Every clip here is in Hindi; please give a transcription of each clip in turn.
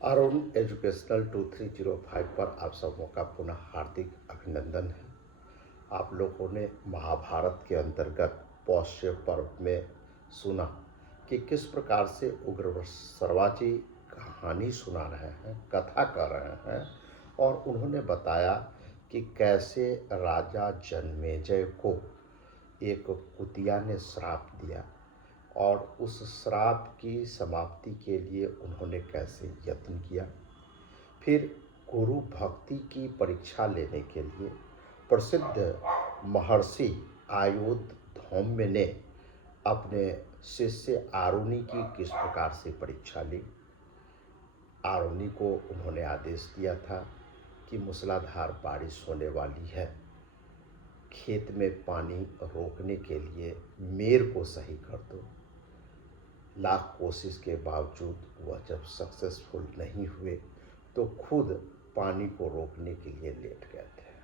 अरुण एजुकेशनल 2305 पर आप सबों का पुनः हार्दिक अभिनंदन है। आप लोगों ने महाभारत के अंतर्गत पौष्य पर्व में सुना कि किस प्रकार से उग्र सर्वाजी कहानी सुना रहे हैं, कथा कर रहे हैं, और उन्होंने बताया कि कैसे राजा जन्मेजय को एक कुतिया ने श्राप दिया और उस श्राप की समाप्ति के लिए उन्होंने कैसे यत्न किया। फिर गुरु भक्ति की परीक्षा लेने के लिए प्रसिद्ध महर्षि आयुध धौम्य ने अपने शिष्य आरुणि की किस प्रकार से परीक्षा ली। आरुणि को उन्होंने आदेश दिया था कि मूसलाधार बारिश होने वाली है, खेत में पानी रोकने के लिए मेर को सही कर दो। लाख कोशिश के बावजूद वह जब सक्सेसफुल नहीं हुए तो खुद पानी को रोकने के लिए लेट गए थे,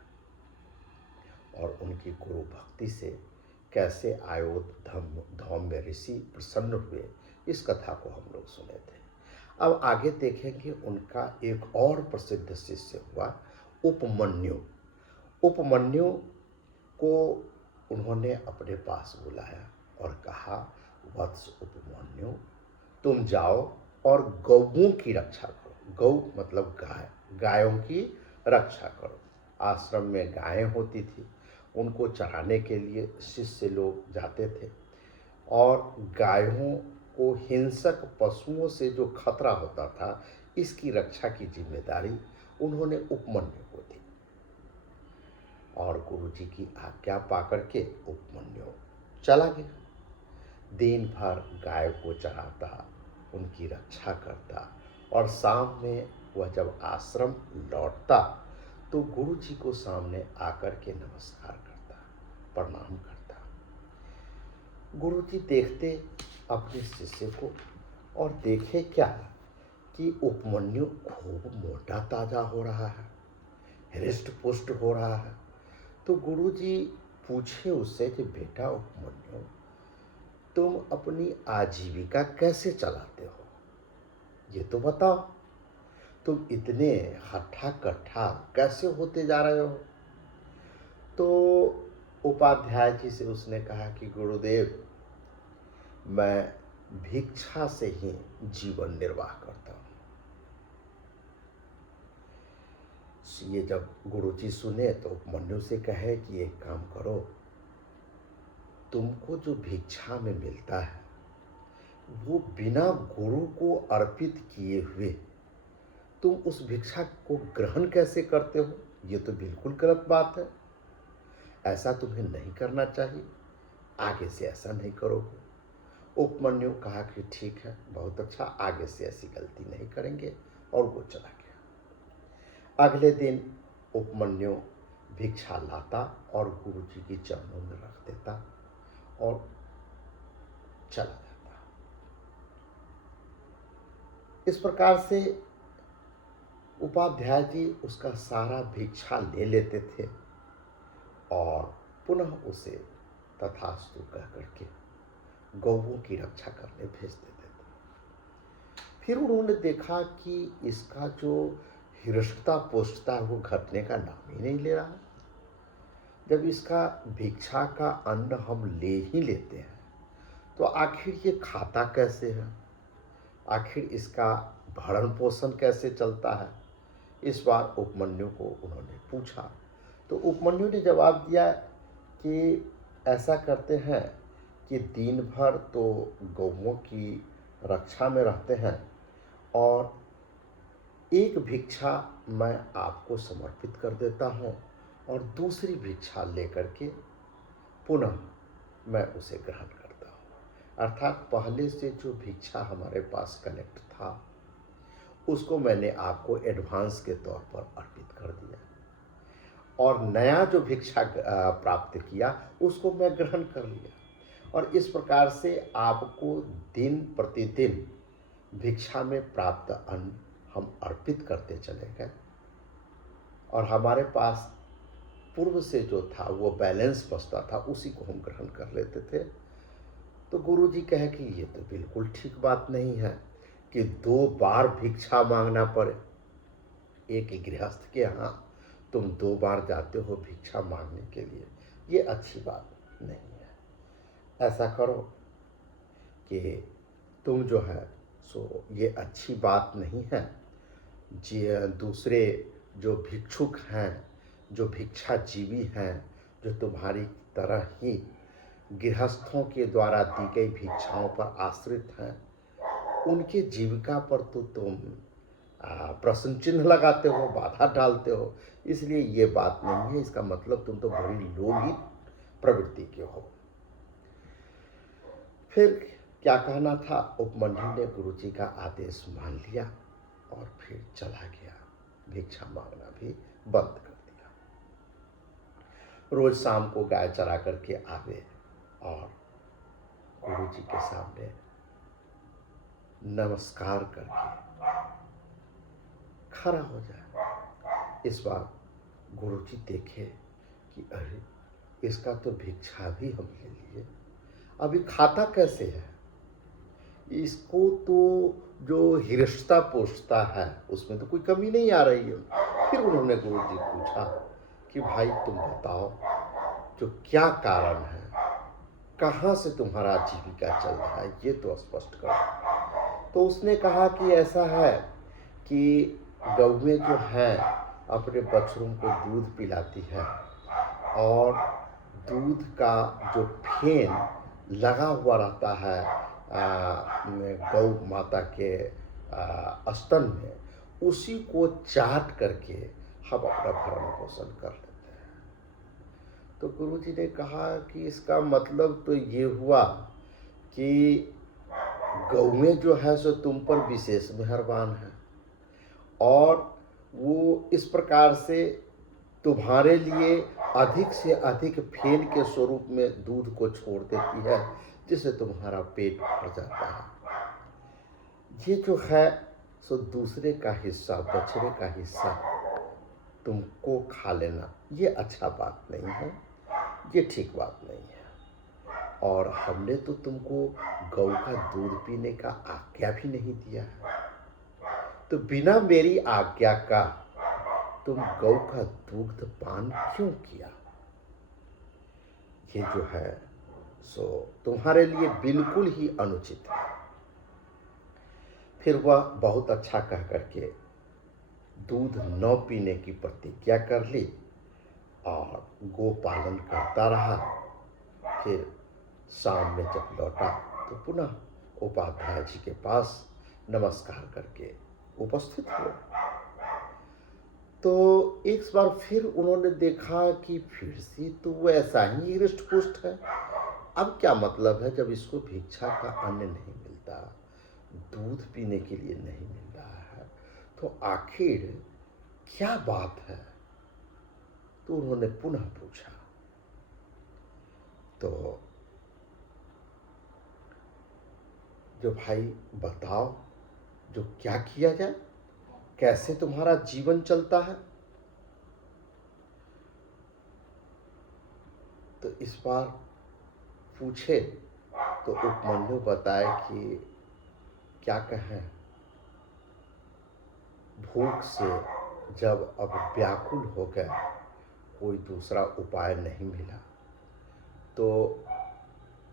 और उनकी गुरु भक्ति से कैसे आयोध धौम्य ऋषि प्रसन्न हुए, इस कथा को हम लोग सुने थे। अब आगे देखेंगे उनका एक और प्रसिद्ध शिष्य हुआ उपमन्यु। उपमन्यु को उन्होंने अपने पास बुलाया और कहा, वत्स उपमन्यु, तुम जाओ और गौओं की रक्षा करो। गौ मतलब गाय, गायों की रक्षा करो। आश्रम में गायें होती थी, उनको चराने के लिए शिष्य लोग जाते थे, और गायों को हिंसक पशुओं से जो खतरा होता था, इसकी रक्षा की जिम्मेदारी उन्होंने उपमन्यु को दी। और गुरुजी की आज्ञा पाकर के उपमन्यु चला गया। दिन भर गाय को चराता, उनकी रक्षा करता, और शाम में वह जब आश्रम लौटता तो गुरुजी को सामने आकर के नमस्कार करता, प्रणाम करता। गुरुजी देखते अपने शिष्य को और देखे क्या कि उपमन्यु खूब मोटा ताजा हो रहा है, हृष्ट पुष्ट हो रहा है। तो गुरुजी पूछे उससे कि बेटा उपमन्यु, तुम अपनी आजीविका कैसे चलाते हो, ये तो बताओ। तुम इतने हट्ठा कट्ठा कैसे होते जा रहे हो। तो उपाध्याय जी से उसने कहा कि गुरुदेव, मैं भिक्षा से ही जीवन निर्वाह करता हूँ। ये जब गुरुजी सुने तो उपमन्यु से कहे कि एक काम करो, तुमको जो भिक्षा में मिलता है वो बिना गुरु को अर्पित किए हुए तुम उस भिक्षा को ग्रहण कैसे करते हो, ये तो बिल्कुल गलत बात है। ऐसा तुम्हें नहीं करना चाहिए, आगे से ऐसा नहीं करोगे। उपमन्यु कहा कि ठीक है, बहुत अच्छा, आगे से ऐसी गलती नहीं करेंगे, और वो चला गया। अगले दिन उपमन्यु भिक्षा लाता और गुरुजी के चरणों में रख देता और चला जाता। इस प्रकार से उपाध्याय जी उसका सारा भिक्षा ले लेते थे और पुनः उसे तथास्तु कह करके गौओं की रक्षा करने भेज देते थे। फिर उन्होंने देखा कि इसका जो हृष्टता पुष्टता वो घटने का नाम ही नहीं ले रहा। जब इसका भिक्षा का अन्न हम ले ही लेते हैं तो आखिर ये खाता कैसे है, आखिर इसका भरण पोषण कैसे चलता है। इस बार उपमन्यु को उन्होंने पूछा तो उपमन्यु ने जवाब दिया कि ऐसा करते हैं कि दिन भर तो गौओं की रक्षा में रहते हैं, और एक भिक्षा मैं आपको समर्पित कर देता हूँ और दूसरी भिक्षा लेकर के पुनः मैं उसे ग्रहण करता हूँ। अर्थात पहले से जो भिक्षा हमारे पास कनेक्ट था उसको मैंने आपको एडवांस के तौर पर अर्पित कर दिया, और नया जो भिक्षा प्राप्त किया उसको मैं ग्रहण कर लिया, और इस प्रकार से आपको दिन प्रतिदिन भिक्षा में प्राप्त अन्न हम अर्पित करते चले गए, और हमारे पास पूर्व से जो था वो बैलेंस बचता था, उसी को हम ग्रहण कर लेते थे। तो गुरुजी कहे कि ये तो बिल्कुल ठीक बात नहीं है, कि 2 बार भिक्षा मांगना पड़े। एक गृहस्थ के यहाँ तुम 2 बार जाते हो भिक्षा मांगने के लिए, ये अच्छी बात नहीं है। ऐसा करो कि तुम जो है सो ये अच्छी बात नहीं है। जी, दूसरे जो भिक्षुक हैं, जो भिक्षाजीवी हैं, जो तुम्हारी तरह ही गृहस्थों के द्वारा दी गई भिक्षाओं पर आश्रित हैं, उनके जीविका पर तो तुम प्रश्न चिन्ह लगाते हो, बाधा डालते हो। इसलिए ये बात नहीं है। इसका मतलब तुम तो बड़ी लोभी प्रवृत्ति के हो। फिर क्या कहना था, उपमन्यु ने गुरुजी का आदेश मान लिया और फिर चला गया। भिक्षा मांगना भी बंद कर दिया। रोज शाम को गाय चरा करके आवे और गुरुजी के सामने नमस्कार करके खड़ा हो जाए। इस बार गुरुजी देखे कि अरे, इसका तो भिक्षा भी हम ले लिए, अभी खाता कैसे है। इसको तो जो हिरस्ता पोषता है उसमें तो कोई कमी नहीं आ रही है। फिर उन्होंने गुरुजी पूछा कि भाई तुम बताओ, जो क्या कारण है, कहाँ से तुम्हारा जीविका चल रहा है, ये तो स्पष्ट करो। तो उसने कहा कि ऐसा है कि गौएं जो हैं अपने बछड़ों को दूध पिलाती है और दूध का जो फेन लगा हुआ रहता है गौ माता के स्तन में, उसी को चाट करके हम अपना भरण पोषण कर लेते हैं। तो गुरुजी ने कहा कि इसका मतलब तो ये हुआ कि गौएं जो है सो तुम पर विशेष मेहरबान है और वो इस प्रकार से तुम्हारे लिए अधिक से अधिक फेन के स्वरूप में दूध को छोड़ देती है, जिससे तुम्हारा पेट भर जाता है। ये जो है सो दूसरे का हिस्सा, बछड़े का हिस्सा तुमको खा लेना, ये अच्छा बात नहीं है, ये ठीक बात नहीं है। और हमने तो तुमको गौ का दूध पीने का आज्ञा भी नहीं दिया है, तो बिना मेरी आज्ञा का तुम गौ का दूध पान क्यों किया। ये जो है सो तुम्हारे लिए बिल्कुल ही अनुचित है। फिर वह बहुत अच्छा कह करके दूध न पीने की प्रतिज्ञा कर ली और गो पालन करता रहा। फिर शाम में जब लौटा तो पुनः उपाध्याय जी के पास नमस्कार करके उपस्थित हुए। तो एक बार फिर उन्होंने देखा कि फिर से तो वो ऐसा ही हृष्ट पुष्ट है। अब क्या मतलब है, जब इसको भिक्षा का अन्न नहीं मिलता, दूध पीने के लिए नहीं मिल रहा है, तो आखिर क्या बात है। तो उन्होंने पुनः पूछा। तो जो भाई बताओ, जो क्या किया जाए, कैसे तुम्हारा जीवन चलता है। तो इस बार पूछे तो उपमन्यु बताए कि क्या कहें, भूख से जब अब व्याकुल हो गए, कोई दूसरा उपाय नहीं मिला, तो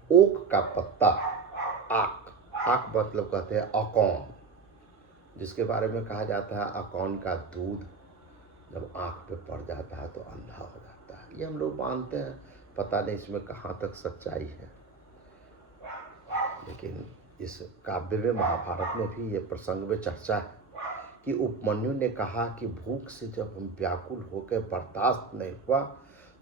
ओक का पत्ता, आक, आक मतलब कहते हैं अकौन, जिसके बारे में कहा जाता है अकौन का दूध जब आँख पे पड़ जाता है तो अंधा हो जाता है। ये हम लोग मानते हैं, पता नहीं इसमें कहाँ तक सच्चाई है, लेकिन इस काव्य में, महाभारत में भी ये प्रसंग में चर्चा है कि उपमन्यु ने कहा कि भूख से जब हम व्याकुल होकर बर्दाश्त नहीं हुआ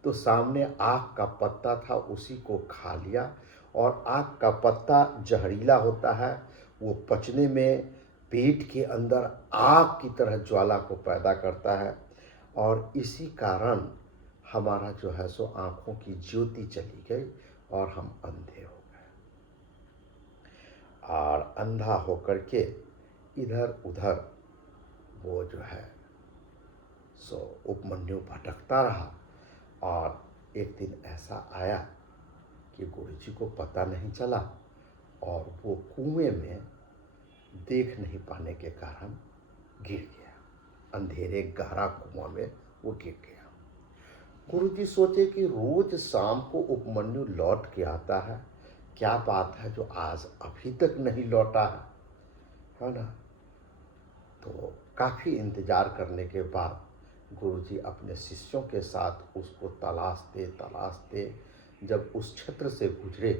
तो सामने आक का पत्ता था, उसी को खा लिया। और आक का पत्ता जहरीला होता है, वो पचने में पेट के अंदर आग की तरह ज्वाला को पैदा करता है और इसी कारण हमारा जो है सो आँखों की ज्योति चली गई और हम अंधे हो गए। और अंधा होकर के इधर उधर वो जो है सो उपमन्यु भटकता रहा। और एक दिन ऐसा आया कि गुरुजी को पता नहीं चला और वो कुएं में देख नहीं पाने के कारण गिर गया। अंधेरे गहरा कुआं में वो गिर गया। गुरुजी सोचे कि रोज शाम को उपमन्यु लौट के आता है, क्या बात है जो आज अभी तक नहीं लौटा है ना। तो काफ़ी इंतज़ार करने के बाद गुरुजी अपने शिष्यों के साथ उसको तलाशते जब उस क्षेत्र से गुजरे,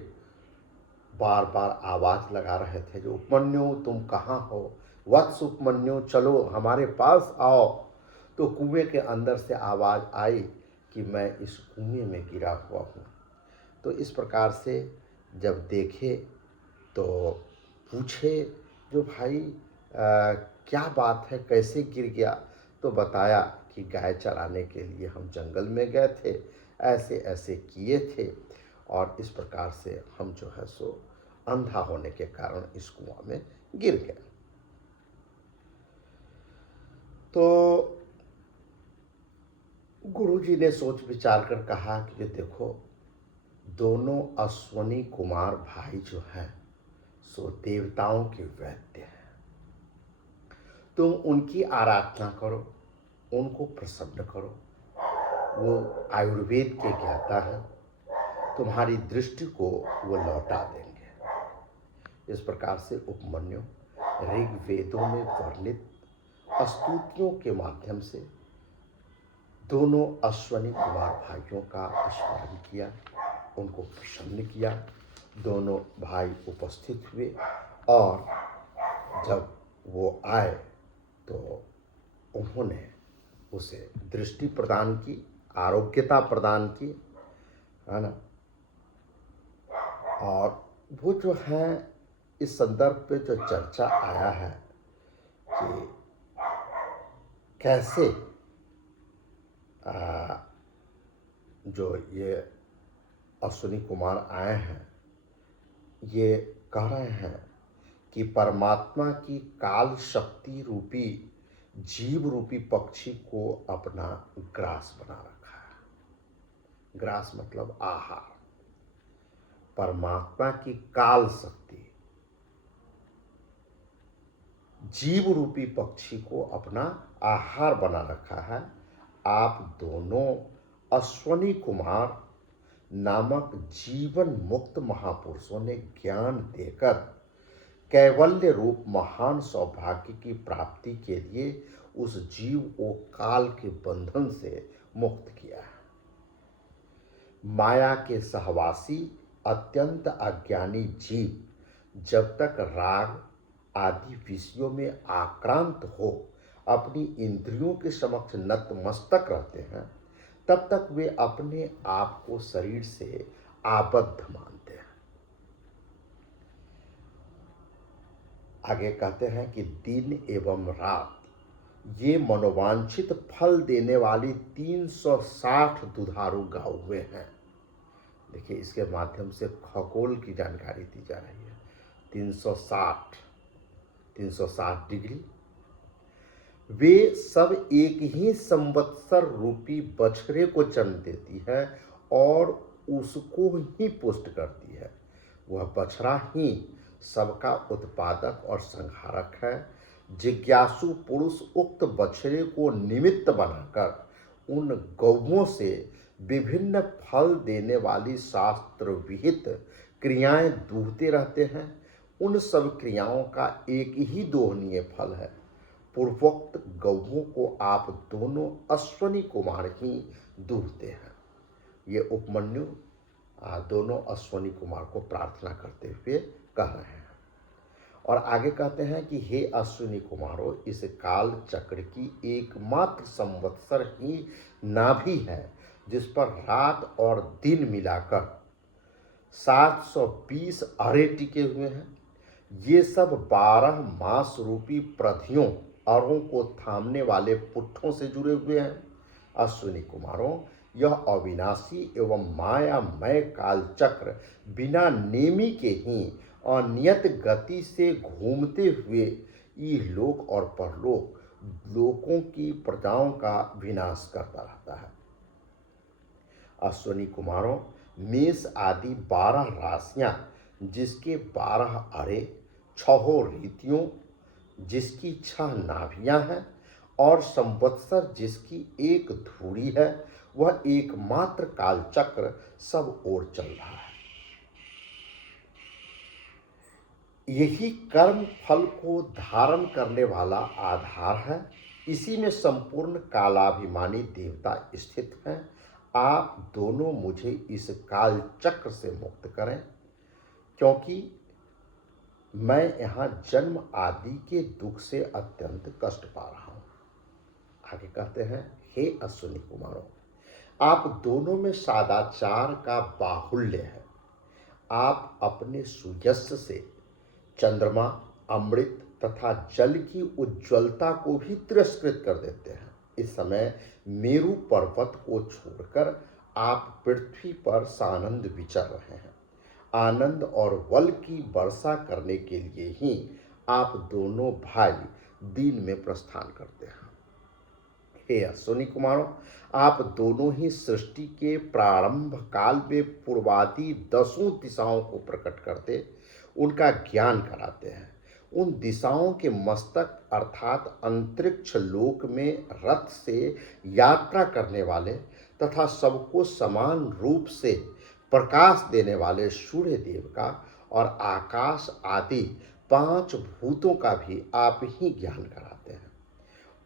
बार बार आवाज़ लगा रहे थे, जो उपमन्यु तुम कहाँ हो, वत्स उपमन्यु चलो हमारे पास आओ। तो कुएं के अंदर से आवाज़ आई कि मैं इस कुएं में गिरा हुआ हूँ। तो इस प्रकार से जब देखे तो पूछे, जो भाई क्या बात है, कैसे गिर गया। तो बताया कि गाय चराने के लिए हम जंगल में गए थे, ऐसे ऐसे किए थे और इस प्रकार से हम जो है सो अंधा होने के कारण इस कुआं में गिर गए। तो गुरुजी ने सोच विचार कर कहा कि देखो, दोनों अश्वनी कुमार भाई जो हैं सो देवताओं के वैद्य हैं। तुम उनकी आराधना करो, उनको प्रसन्न करो, वो आयुर्वेद के ज्ञाता है, तुम्हारी दृष्टि को वो लौटा देंगे। इस प्रकार से उपमन्यु ऋग्वेदों में वर्णित स्तुतियों के माध्यम से दोनों अश्वनी कुमार भाइयों का स्मरण किया, उनको प्रसन्न किया। दोनों भाई उपस्थित हुए और जब वो आए तो उन्होंने उसे दृष्टि प्रदान की, आरोग्यता प्रदान की, है ना। और वो जो है इस संदर्भ पे जो चर्चा आया है कि कैसे जो ये अश्विनी कुमार आए हैं, ये कह रहे हैं कि परमात्मा की काल शक्ति रूपी जीव रूपी पक्षी को अपना ग्रास बना रखा है। ग्रास मतलब आहार। परमात्मा की काल शक्ति जीव रूपी पक्षी को अपना आहार बना रखा है। आप दोनों अश्वनी कुमार नामक जीवन मुक्त महापुरुषों ने ज्ञान देकर कैवल्य रूप महान सौभाग्य की प्राप्ति के लिए उस जीव को काल के बंधन से मुक्त किया है। माया के सहवासी अत्यंत अज्ञानी जीव जब तक राग आदि विषयों में आक्रांत हो अपनी इंद्रियों के समक्ष नतमस्तक रहते हैं, तब तक वे अपने आप को शरीर से आबद्ध मानते हैं। आगे कहते हैं कि दिन एवं रात ये मनोवांछित फल देने वाली 360 दुधारू गाय हैं। देखिए, इसके माध्यम से खगोल की जानकारी दी जा रही है। 360 डिग्री वे सब एक ही संवत्सर रूपी बछड़े को जन्म देती है और उसको ही पुष्ट करती है। वह बछड़ा ही सबका उत्पादक और संहारक है। जिज्ञासु पुरुष उक्त बछड़े को निमित्त बनाकर उन गौओं से विभिन्न फल देने वाली शास्त्र विहित क्रियाएं दूहते रहते हैं। उन सब क्रियाओं का एक ही दोहनीय फल है। पूर्वोक्त गौओं को आप दोनों अश्वनी कुमार ही दूहते हैं। ये उपमन्यु दोनों अश्वनी कुमार को प्रार्थना करते हुए कह रहे हैं। और आगे कहते हैं कि हे अश्विनी कुमारों, इस काल चक्र की एकमात्र संवत्सर ही नाभि है जिस पर रात और दिन मिलाकर 720 अरे टिके हुए हैं। ये सब 12 मास रूपी प्रधियों अरों को थामने वाले पुट्ठों से जुड़े हुए हैं। अश्विनी कुमारों, यह अविनाशी एवं मायामय काल चक्र बिना नेमी के ही अनियत गति से घूमते हुए इहलोक और परलोक लोकों की प्रजाओं का विनाश करता रहता है। अश्विनी कुमारों, मेष आदि 12 राशियां जिसके 12 अरे छहों रीतियों जिसकी 6 नाभियां हैं और संवत्सर जिसकी एक धुरी है, वह एकमात्र कालचक्र सब ओर चल रहा है। यही कर्म फल को धारण करने वाला आधार है। इसी में संपूर्ण कालाभिमानी देवता स्थित हैं। आप दोनों मुझे इस काल चक्र से मुक्त करें, क्योंकि मैं यहाँ जन्म आदि के दुख से अत्यंत कष्ट पा रहा हूँ। आगे कहते हैं, हे अश्विनी कुमारों, आप दोनों में सदाचार का बाहुल्य है। आप अपने सुयश से चंद्रमा, अमृत तथा जल की उज्ज्वलता को भी तिरस्कृत कर देते हैं। इस समय मेरु पर्वत को छोड़कर आप पृथ्वी पर सानंद विचर रहे हैं। आनंद और बल की वर्षा करने के लिए ही आप दोनों भाई दिन में प्रस्थान करते हैं। हे अश्विनी कुमारों, आप दोनों ही सृष्टि के प्रारंभ काल में पूर्वादि 10 दिशाओं को प्रकट करते उनका ज्ञान कराते हैं। उन दिशाओं के मस्तक अर्थात अंतरिक्ष लोक में रथ से यात्रा करने वाले तथा सबको समान रूप से प्रकाश देने वाले सूर्य देव का और आकाश आदि 5 भूतों का भी आप ही ज्ञान कराते हैं।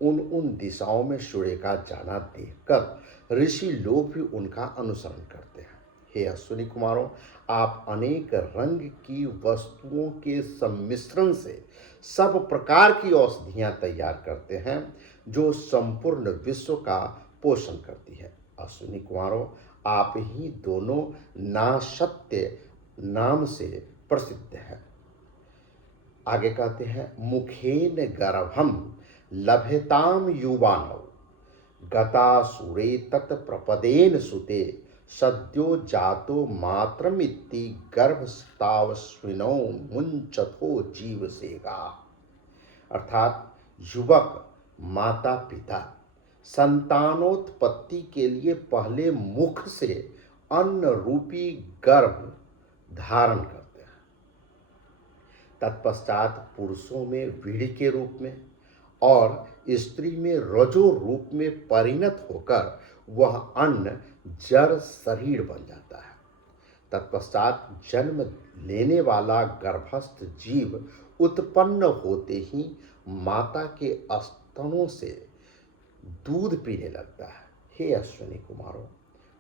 उन दिशाओं में सूर्य का जाना देखकर ऋषि लोग भी उनका अनुसरण करते हैं। हे अश्विनी कुमारों, आप अनेक रंग की वस्तुओं के सम्मिश्रण से सब प्रकार की औषधियां तैयार करते हैं, जो संपूर्ण विश्व का पोषण करती है। अश्विनी कुमारों, आप ही दोनों नासत्य नाम से प्रसिद्ध हैं। आगे कहते हैं, मुखेन गर्भम लभेताम युवानौ गतासुरे तत्प्रपदेन सुते सद्यो जातो मात्रमिति गर्भस्तावस्विनो मुंचथो जीवसेगा। अर्थात युवक माता पिता संतानोत्पत्ति के लिए पहले मुख से अन्न रूपी गर्भ धारण करते हैं। तत्पश्चात पुरुषों में वीर्य के रूप में और स्त्री में रजो रूप में परिणत होकर वह अन्न जड़ शरीर बन जाता है। तत्पश्चात जन्म लेने वाला गर्भस्थ जीव उत्पन्न होते ही माता के स्तनों से दूध पीने लगता है। हे अश्विनी कुमारों,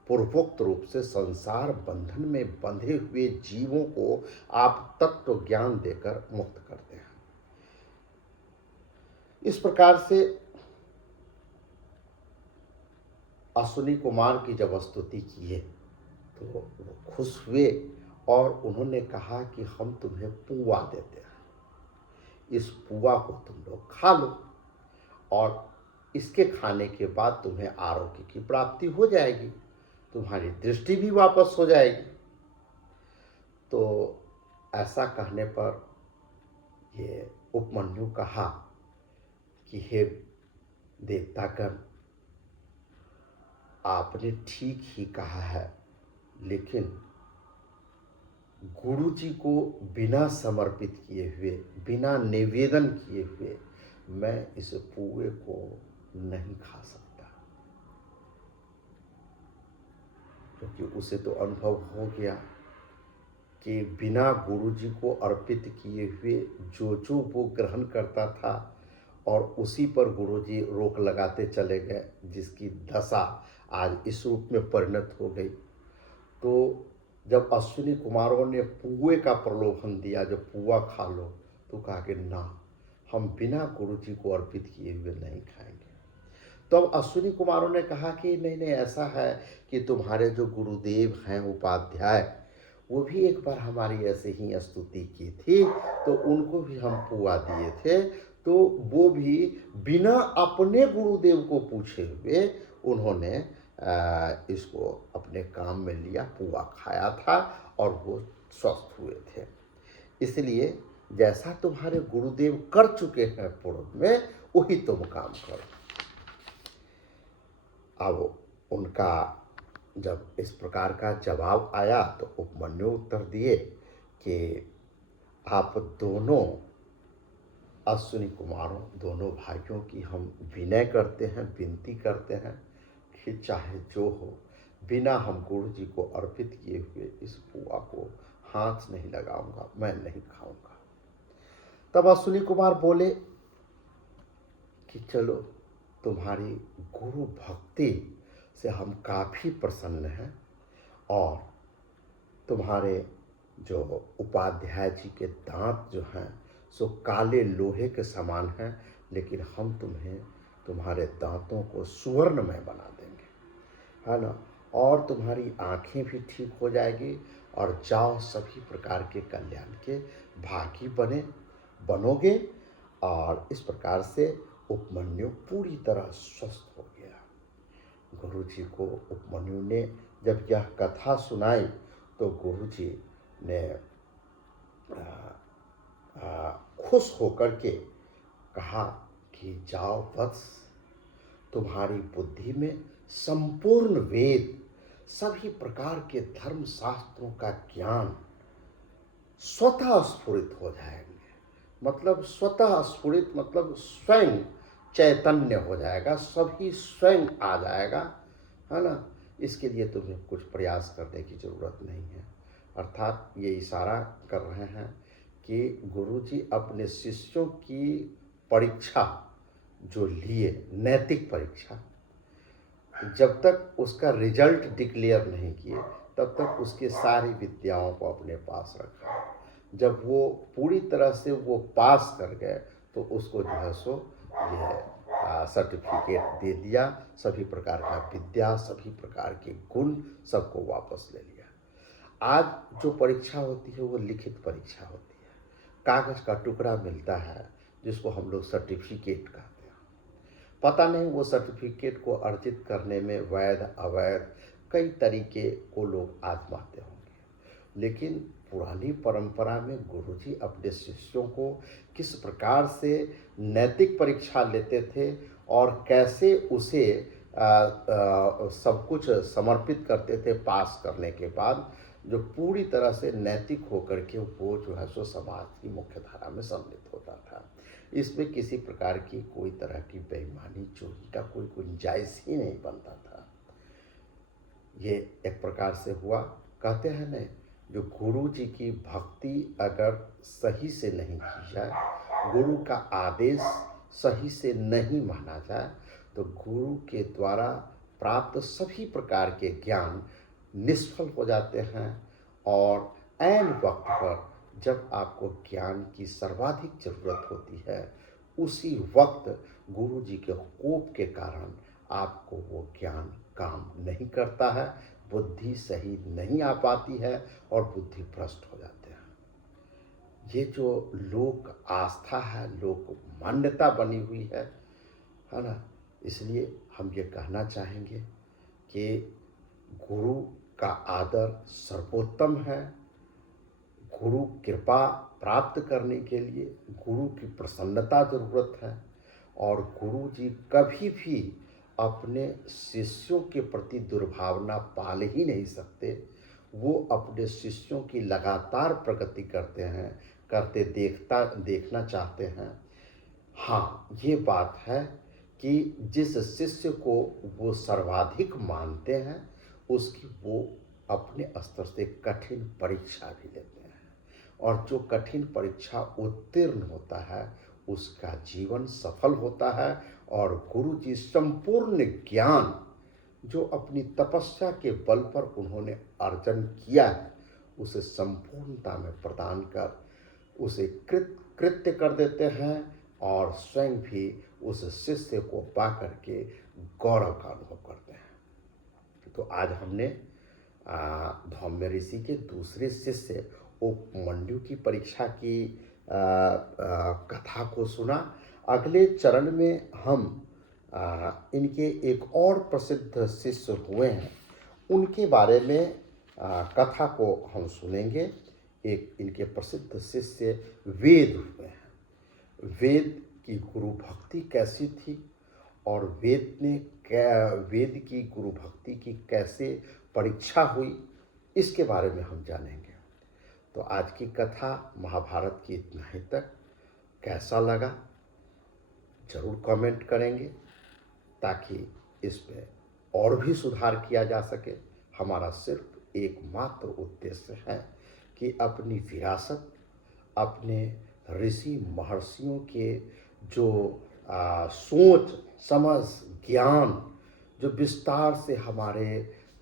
पूर्वोक्त रूप से संसार बंधन में बंधे हुए जीवों को आप तत्व ज्ञान देकर मुक्त करते हैं। इस प्रकार से अश्विनी कुमार की जब स्तुति किए तो वो खुश हुए और उन्होंने कहा कि हम तुम्हें पुआ देते हैं, इस पुआ को तुम लोग खा लो और इसके खाने के बाद तुम्हें आरोग्य की प्राप्ति हो जाएगी, तुम्हारी दृष्टि भी वापस हो जाएगी। तो ऐसा कहने पर ये उपमन्यु कहा कि हे देवतागण, आपने ठीक ही कहा है, लेकिन गुरु जी को बिना समर्पित किए हुए, बिना निवेदन किए हुए मैं इस पुए को नहीं खा सकता, क्योंकि उसे तो अनुभव हो गया कि बिना गुरु जी को अर्पित किए हुए जो वो ग्रहण करता था और उसी पर गुरुजी रोक लगाते चले गए, जिसकी दशा आज इस रूप में परिणत हो गई। तो जब अश्विनी कुमारों ने पुए का प्रलोभन दिया, जब पुआ खा लो, तो कहा कि ना, हम बिना गुरुजी को अर्पित किए हुए नहीं खाएंगे। तो अब अश्विनी कुमारों ने कहा कि नहीं नहीं, ऐसा है कि तुम्हारे जो गुरुदेव हैं उपाध्याय, वो भी एक बार हमारी ऐसे ही स्तुति की थी, तो उनको भी हम पुआ दिए थे, तो वो भी बिना अपने गुरुदेव को पूछे हुए उन्होंने इसको अपने काम में लिया, पुआ खाया था और वो स्वस्थ हुए थे। इसलिए जैसा तुम्हारे गुरुदेव कर चुके हैं पूर्व में, वही तुम काम करो। अब उनका जब इस प्रकार का जवाब आया तो उपमन्यु उत्तर दिए कि आप दोनों अश्विनी कुमारों, दोनों भाइयों की हम विनय करते हैं, विनती करते हैं कि चाहे जो हो, बिना हम गुरु जी को अर्पित किए हुए इस पुआ को हाथ नहीं लगाऊंगा, मैं नहीं खाऊंगा। तब अश्विनी कुमार बोले कि चलो, तुम्हारी गुरु भक्ति से हम काफ़ी प्रसन्न हैं, और तुम्हारे जो उपाध्याय जी के दांत जो हैं सो काले लोहे के समान हैं, लेकिन हम तुम्हें तुम्हारे दांतों को सुवर्णमय बना देंगे, है ना, और तुम्हारी आंखें भी ठीक हो जाएगी, और जाओ सभी प्रकार के कल्याण के भागी बनोगे। और इस प्रकार से उपमन्यु पूरी तरह स्वस्थ हो गया। गुरु जी को उपमन्यु ने जब यह कथा सुनाई तो गुरु जी ने खुश होकर के कहा कि जाओ वत्स, तुम्हारी बुद्धि में संपूर्ण वेद, सभी प्रकार के धर्म शास्त्रों का ज्ञान स्वतः स्फुरित हो जाएंगे। मतलब स्वतः स्फुरित मतलब स्वयं चैतन्य हो जाएगा, सभी स्वयं आ जाएगा, है ना। इसके लिए तुम्हें कुछ प्रयास करने की ज़रूरत नहीं है। अर्थात ये इशारा कर रहे हैं कि गुरु जी अपने शिष्यों की परीक्षा जो लिए, नैतिक परीक्षा, जब तक उसका रिजल्ट डिक्लेयर नहीं किए तब तक उसके सारी विद्याओं को अपने पास रखा। जब वो पूरी तरह से वो पास कर गए तो उसको जो है सो यह सर्टिफिकेट दे दिया, सभी प्रकार का विद्या, सभी प्रकार के गुण सबको वापस ले लिया। आज जो परीक्षा होती है वो लिखित परीक्षा होती है, कागज़ का टुकड़ा मिलता है जिसको हम लोग सर्टिफिकेट कहते हैं। पता नहीं वो सर्टिफिकेट को अर्जित करने में वैध अवैध कई तरीके को लोग आजमाते होंगे, लेकिन पुरानी परंपरा में गुरुजी अपने शिष्यों को किस प्रकार से नैतिक परीक्षा लेते थे और कैसे उसे सब कुछ समर्पित करते थे पास करने के बाद, जो पूरी तरह से नैतिक होकर के वो जो है सो समाज की मुख्य धारा में सम्मिलित होता था। इसमें किसी प्रकार की कोई तरह की बेईमानी, चोरी का कोई गुंजाइश ही नहीं बनता था। ये एक प्रकार से हुआ। कहते हैं न, जो गुरु जी की भक्ति अगर सही से नहीं की जाए, गुरु का आदेश सही से नहीं माना जाए, तो गुरु के द्वारा प्राप्त सभी प्रकार के ज्ञान निष्फल हो जाते हैं। और ऐन वक्त पर जब आपको ज्ञान की सर्वाधिक जरूरत होती है, उसी वक्त गुरु जी के कोप के कारण आपको वो ज्ञान काम नहीं करता है, बुद्धि सही नहीं आ पाती है और बुद्धि भ्रष्ट हो जाते हैं। ये जो लोक आस्था है, लोक मान्यता बनी हुई है ना, इसलिए हम ये कहना चाहेंगे कि गुरु का आदर सर्वोत्तम है। गुरु कृपा प्राप्त करने के लिए गुरु की प्रसन्नता ज़रूरत है, और गुरु जी कभी भी अपने शिष्यों के प्रति दुर्भावना पाल ही नहीं सकते। वो अपने शिष्यों की लगातार प्रगति देखना चाहते हैं। हाँ, ये बात है कि जिस शिष्य को वो सर्वाधिक मानते हैं उसकी वो अपने स्तर से कठिन परीक्षा भी लेते हैं, और जो कठिन परीक्षा उत्तीर्ण होता है उसका जीवन सफल होता है, और गुरु जी संपूर्ण ज्ञान जो अपनी तपस्या के बल पर उन्होंने अर्जन किया है उसे संपूर्णता में प्रदान कर उसे कृत्य कर देते हैं, और स्वयं भी उस शिष्य को पा करके गौरव का अनुभव करते हैं। तो आज हमने धौम्य ऋषि के दूसरे शिष्य उपमन्यु की परीक्षा की कथा को सुना। अगले चरण में हम इनके एक और प्रसिद्ध शिष्य हुए हैं उनके बारे में कथा को हम सुनेंगे। एक इनके प्रसिद्ध शिष्य वेद हुए हैं। वेद की गुरु भक्ति कैसी थी और वेद की गुरु भक्ति की कैसे परीक्षा हुई, इसके बारे में हम जानेंगे। तो आज की कथा महाभारत की इतना ही तक। कैसा लगा ज़रूर कमेंट करेंगे ताकि इसमें और भी सुधार किया जा सके। हमारा सिर्फ एकमात्र उद्देश्य है कि अपनी विरासत, अपने ऋषि महर्षियों के जो सोच समझ ज्ञान जो विस्तार से हमारे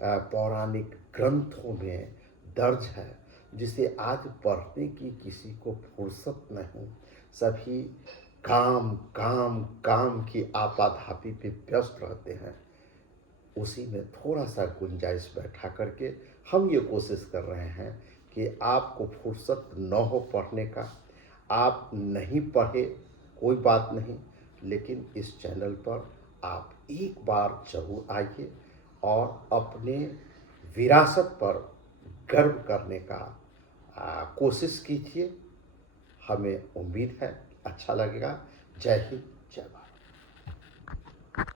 पौराणिक ग्रंथों में दर्ज है, जिसे आज पढ़ने की किसी को फुर्सत नहीं, सभी काम काम काम की आपाधापी पे व्यस्त रहते हैं, उसी में थोड़ा सा गुंजाइश बैठा करके हम ये कोशिश कर रहे हैं कि आपको फुर्सत न हो पढ़ने का, आप नहीं पढ़े कोई बात नहीं, लेकिन इस चैनल पर आप एक बार जरूर आइए और अपने विरासत पर गर्व करने का कोशिश कीजिए। हमें उम्मीद है अच्छा लगेगा। जय हिंद, जय भारत।